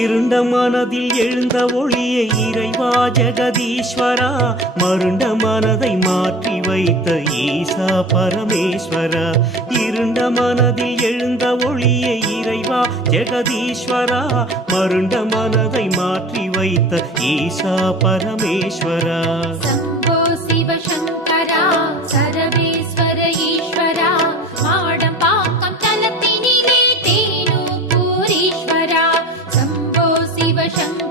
இருண்ட மனதில் எழுந்த ஒளியை இறைவா ஜெகதீஸ்வரா, மருண்ட மனதை மாற்றி வைத்த ஈசா பரமேஸ்வரா. இருண்ட மனதில் எழுந்த ஒளியை இறைவா ஜெகதீஸ்வரா, மருண்ட மனதை மாற்றி வைத்த ஈசா பரமேஸ்வரா. சம்போ சிவசங்கரா சரவேஸ்வர ஈஸ்வரா, மாடம் பாக்கம் தலத்தினிலே தேனூர் ஈஸ்வரா. சம்போ சிவசங்கரா